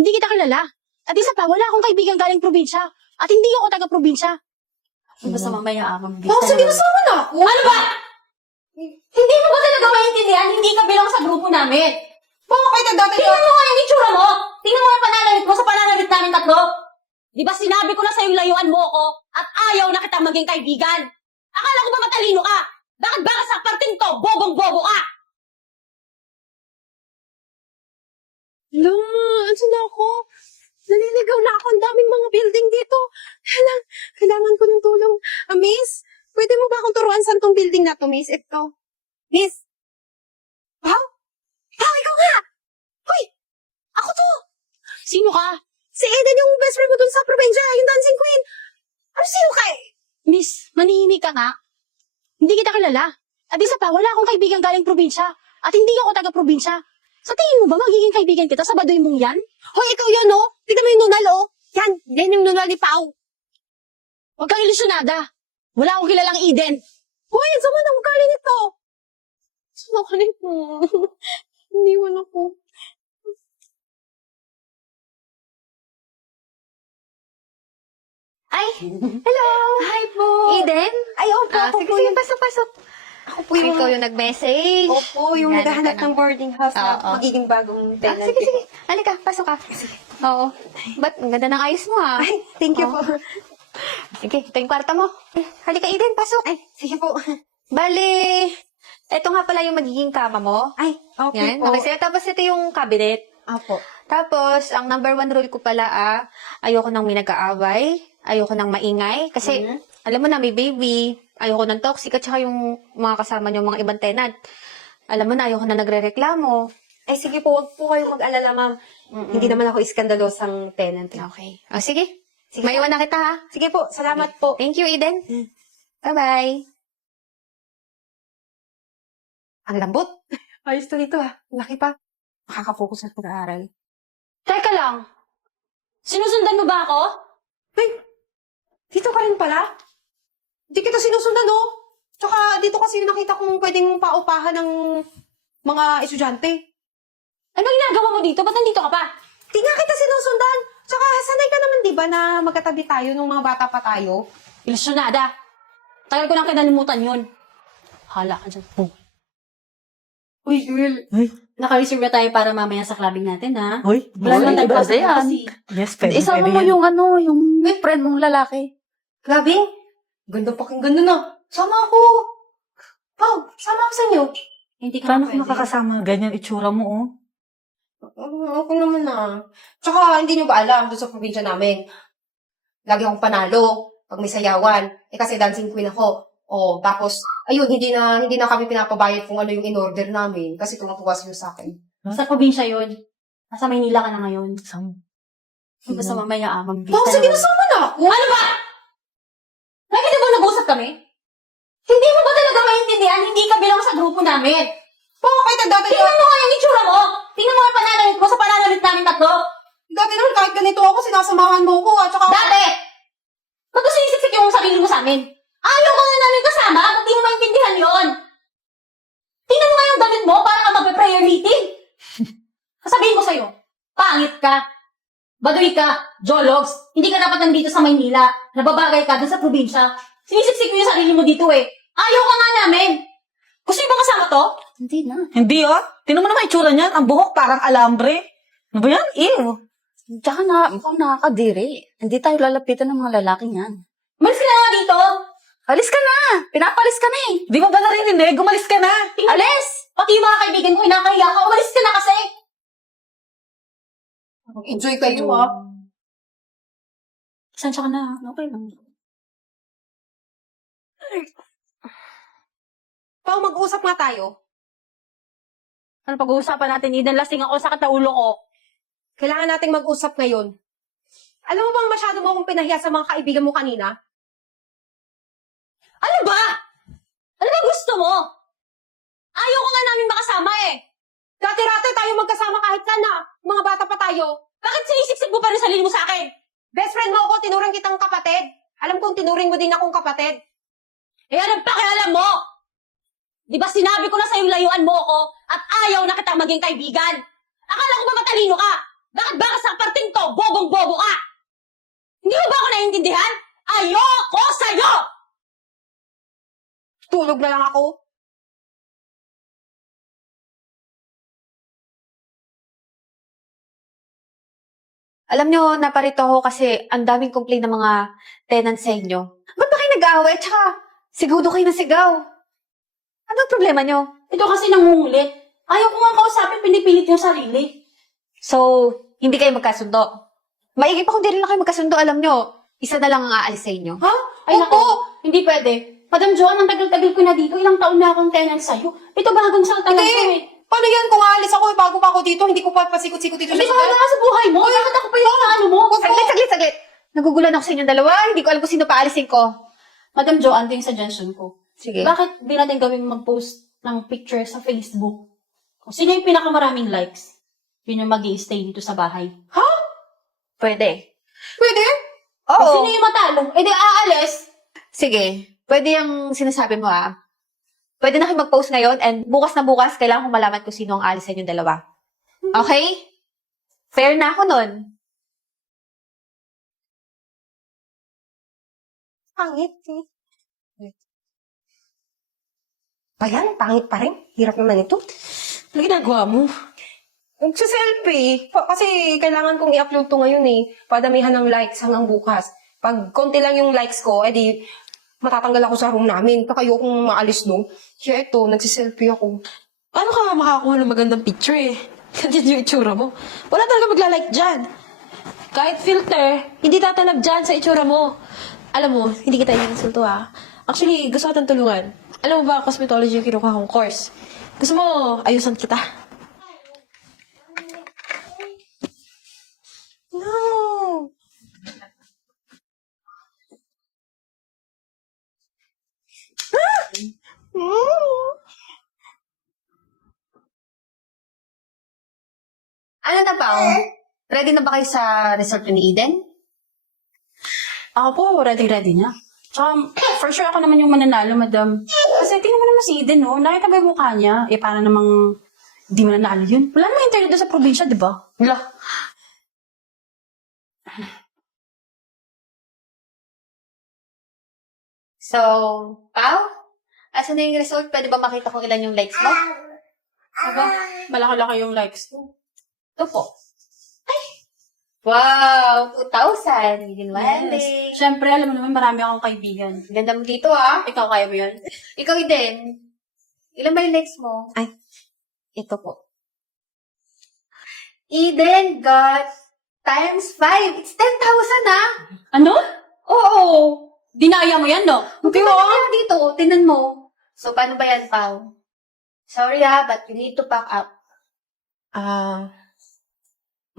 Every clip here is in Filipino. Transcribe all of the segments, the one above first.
Hindi kita kilala. At isa pa, wala akong kaibigan galing probinsya. At hindi ako taga-probinsya. Basta mamaya akong Oh, sige, nasama na ako. Ano ba? Hindi mo ba talaga maintindihan? Hindi ka bilang sa grupo namin. Bakit ang dati Tingnan mo nga yung itsura mo. Tingnan mo yung pananamit mo sa pananamit namin tatlo. Di ba sinabi ko na sa'yo layuan mo ako at ayaw na kita maging kaibigan? Akala ko ba matalino ka? Bakit ba sa parting to, bobong-bobo ka? Hello, asan na ako? Naliligaw na ako. Ang daming mga building dito. Kailangan ko ng tulong. Miss, pwede mo ba akong turuan saan tong building na to, miss? Ito. Miss? Wow? Wow, ikaw nga! Hoy! Ako to! Sino ka? Si Eden yung best friend mo dun sa probinsya, yung dancing queen. Ano sino ka eh? Miss, manihimik ka nga. Hindi kita kilala. At isa pa, wala akong kaibigan galing probinsya. At hindi ako taga-probinsya. Sa tingin mo ba magiging kaibigan kita sa baduy mong yan? Hoy, ikaw yun, no? Tignan mo yung nunal, oh. Yan yung nunal ni Pao. Huwag kang ilusyonada. Wala akong kilalang Eden. Hoy, ang sama ng ugali nito. Sama ka nito. Iniwan ako. Ay, hello! Hi po. Eden? Ay, opo, ako Sige, po sige, yung... pasok. Ako po Ay, yung... ikaw yung nag-message. Opo, yung Ganun naghahanap ka ng boarding house na Oo. magiging bagong Ah, tenant. sige, sige. Halika, pasok ka. Oo. Ba't ang ganda ng ayos mo, ah? Ay, thank you Oh. po. Sige, ito yung kwarto mo. Halika, Eden, pasok. Ay, sige po. Bale, ito nga pala yung magiging kama mo. Ay, okay Yan, po. okay. Tapos ito yung cabinet. Opo. Tapos, ang number 1 rule ko pala, ayoko nang may nag-aaway, ayoko nang maingay. Kasi, alam mo na, may baby, ayoko nang toxic, at saka yung mga kasama niyo, mga ibang tenant. Alam mo na, ayoko na nagre-reklamo. Ay, sige po, wag po kayong mag-alala, ma'am. Hindi naman ako iskandalosang tenant. Okay. O, sige. Sige Maiwan na kita, ha? Sige po, salamat po. Thank you, Eden. Bye-bye. Ang lambot. Ayos to dito, ha. Laki pa. Makaka-focus sa pag-aaral. Teka lang. Sinusundan mo ba ako? Hey, dito ka rin pala? Hindi kita sinusundan, no? Tsaka dito kasi nakita kong pwedeng paupahan ng mga estudyante. Ano ginagawa mo dito? Ba't nandito ka pa? Di nga kita sinusundan. Tsaka sanay ka naman, di ba, na magkatabi tayo nung mga bata pa tayo? Ilusyonada. Tagal ko nang kinalimutan yun. Hala ka dyan. Uy, girl. Naka-reserve na tayo para mamaya sa clubbing natin, ha? Hoy, Wala naman tayong pwede yan. kasi. Yes, pwede, Isama pwede mo yan. yung yung friend mong lalaki. Clubbing? Ganda pakinggan nun, ah. Sama ako. Pao, sama ako sa inyo. Hindi ka Paano na ka pwede. makakasama? Ganyan itsura mo, oh. Okay naman, ah. Tsaka hindi nyo ba alam doon sa probinsya namin? Lagi akong panalo pag may sayawan. Eh kasi dancing queen ako. Oh, tapos, ayun, hindi na kami pinapabayad kung ano yung in-order namin kasi tumatuwa sila sa akin. Sa probinsya yun. Nasa Maynila ka na ngayon. Basta Mm. mamaya, Pao, sige, nasama na ako. Ano ba? Lagi di ba nag-usap kami? Hindi mo ba talaga maintindihan? Hindi ka bilang sa grupo namin. Bakit ang dati Tingnan mo nga yung itsura mo. Tingnan mo yung pananamit mo sa pananamit namin tatlo. Dati naman kahit ganito ako, sinasamahan mo ko, at saka... Dati! Ba't gusto sinisiksik yung sarili mo sa amin? Ayaw ko na namin kasama at hindi mo maintindihan yon. Tingnan mo nga yung damit mo para ka magpe-prayer meeting. Sasabihin ko sa'yo, pangit ka, baduy ka, jologs, hindi ka dapat nandito sa Maynila, nababagay ka dun sa probinsya. Sinisiksik mo yung sarili mo dito eh. Ayaw ka nga namin. Gusto yung ba kasama to? Hindi na. Hindi, oh. Tingnan mo naman itsura niyan. Ang buhok parang alambre. Ano ba yan? Ew. Tsaka na, mukhang nakakadiri. Hindi tayo lalapitan ng mga lalaking yan. Malis ka na nga dito. Alis ka na! Pinapalis ka na eh! Di mo ba naririnig? Gumalis ka na. Alis! Pati yung mga kaibigan ko, hinakahiya ka. Umalis ka na kasi. Enjoy kayo, ha? Sansya ka na. Okay lang. Pao, mag-usap nga tayo. Ano pag-uusapan natin? Eden, lasing ako sa kataulo ko. Kailangan nating mag-usap ngayon. Alam mo bang masyado mo akong pinahiya sa mga kaibigan mo kanina? Ano ba? Ano ba gusto mo? Ayaw ko nga namin makasama eh. Dati-rati tayo magkasama kahit sana. Mga bata pa tayo. Bakit sinisiksik mo pa rin sarili mo sa akin? Best friend mo ako, tinuring kitang kapatid. Alam kong tinuring mo din akong kapatid. Eh anong pakialam mo? Di ba sinabi ko na sa'yo layuan mo ako at ayaw na kitang maging kaibigan? Akala ko ba matalino ka? Bakit ba sa parte bobong-bobo ka! Hindi mo ba ako naiintindihan? Ayoko sa'yo! Tulog na lang ako. Alam nyo, naparito ako kasi ang daming complaint ng mga tenants sa inyo. Ba't ba kayo nag-aaway? Tsaka, sigaw daw kayo ng sigaw. Ano ang problema nyo? Ito kasi nangungulit. Ayaw ko nga kausapin, pinipilit yung sarili. So, hindi kayo magkasundo. Maigi pa kung di rin lang kayo magkasundo, alam nyo. Isa na lang ang aalis sa inyo. Ha? Ay, naku, hindi pwede. Madam Joan, ang tagal-tagal ko na dito. Ilang taon na akong tenant sa'yo. Ito bagong salta lang ko eh. Paano yan? Kung aalis ako, bago pa ako dito, hindi ko pa pasikot-sikot dito Hindi sa ba nga sa buhay mo? Bakit ako pa yung ano mo? Saglit. Nagugulan ako sa inyong dalawa. Hindi ko alam kung sino paalisin ko. Madam Joan, ito yung suggestion ko. Sige. Bakit di natin gawing mag-post ng picture sa Facebook? Kung sino yung pinakamaraming likes, yun yung mag-i-stay dito sa bahay. Pwede. Pwede? Kung Oo. sino yung matalo, edi aalis. Sige. Pwede yung sinasabi mo, ah. Pwede na kayo mag-post ngayon and bukas na bukas, kailangan kong malaman kung sino ang alis sa inyong dalawa. Okay? Fair na ako nun. Pangit eh. Ayan, pangit pa rin. Hirap naman ito. Ano ginagawa mo? Nagsiselfie. Kasi kailangan kong i-upload to ngayon eh. Padamihan ng likes hanggang bukas. Pag konti lang yung likes ko, edi matatanggal ako sa room namin. Kaya ayokong maalis no. Kaya ito, nagsiselfie ako. Paano ka nga makakuha ng magandang picture eh? Ganyan yung itsura mo. Wala talaga magla-like dyan. Kahit filter, hindi tatanap dyan sa itsura mo. Alam mo, hindi kita iniinsulto ah. Actually, gusto ko itong tulungan. Alam mo ba, cosmetology yung kinukuha kong course. Gusto mo, ayusan kita. No! Ano na ba? Ready na ba kayo sa resort ni Eden? Ako po, ready na. Tsaka, for sure ako naman yung mananalo, madam. Kasi tingnan mo naman si Eden, no? Nakita ba yung mukha niya? Eh, para namang di mananalo yun. Wala naman internet doon sa probinsya, di ba? Wala. So, Pao? Asan na yung result? Pwede ba makita kung ilan yung likes mo? Aba, malaki-laki yung likes ko. Ito po. Ay! Wow! 2,000! Ginwali. Siyempre, alam mo naman, marami akong kaibigan. Ganda mo dito, ah. Ikaw, kaya mo yun? Ikaw din. Ilan ba yung likes mo? Ito po. Eden got times 5. It's 10,000, ah. Ano? Oo. Dinaya mo yan, no? Hindi mo dito. Tinan mo. So, paano ba yan, Pao? Sorry, but you need to pack up.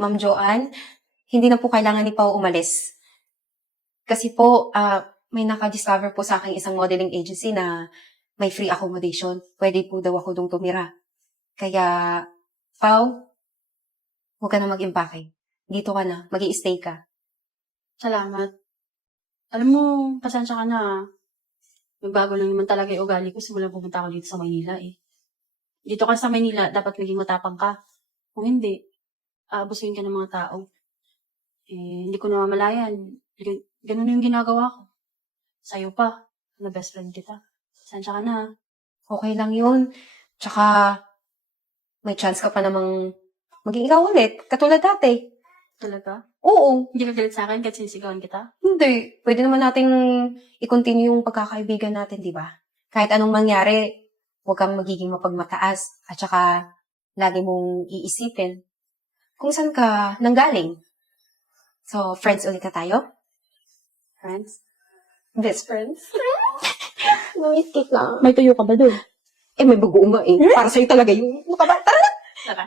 Ma'am Joanne, hindi na po kailangan ni Pao umalis. Kasi po, may naka-discover po sa akin isang modeling agency na may free accommodation. Pwede po daw ako dong tumira. Kaya, Pao, huwag ka na mag-impake. Dito ka na. Mag-i-stay ka. Salamat. Alam mo, pasensya ka na. Magbago lang naman talaga yung ugali ko simula pumunta ako dito sa Maynila eh. Dito ka sa Maynila, dapat maging matapang ka. Kung hindi, aabusuin ka ng mga tao. Eh, hindi ko namamalayan. Ganun yung ginagawa ko. Sa'yo pa, na best friend kita. Pasensya ka na. Okay lang yun. Tsaka, may chance ka pa namang maging ikaw ulit. Katulad dati. Talaga? Oo. Hindi ka galit sa akin kasi sinisigawan kita? Hindi. Pwede naman nating i-continue yung pagkakaibigan natin, di ba? Kahit anong mangyari, huwag kang magiging mapagmataas. At saka, lagi mong iisipin kung saan ka nanggaling. So, friends ulit na tayo? Friends? Best friends? Namit lang. May tuyo ka ba doon? Eh, may bagoong nga eh. Para sa'yo talaga yung... Tara na! Tara.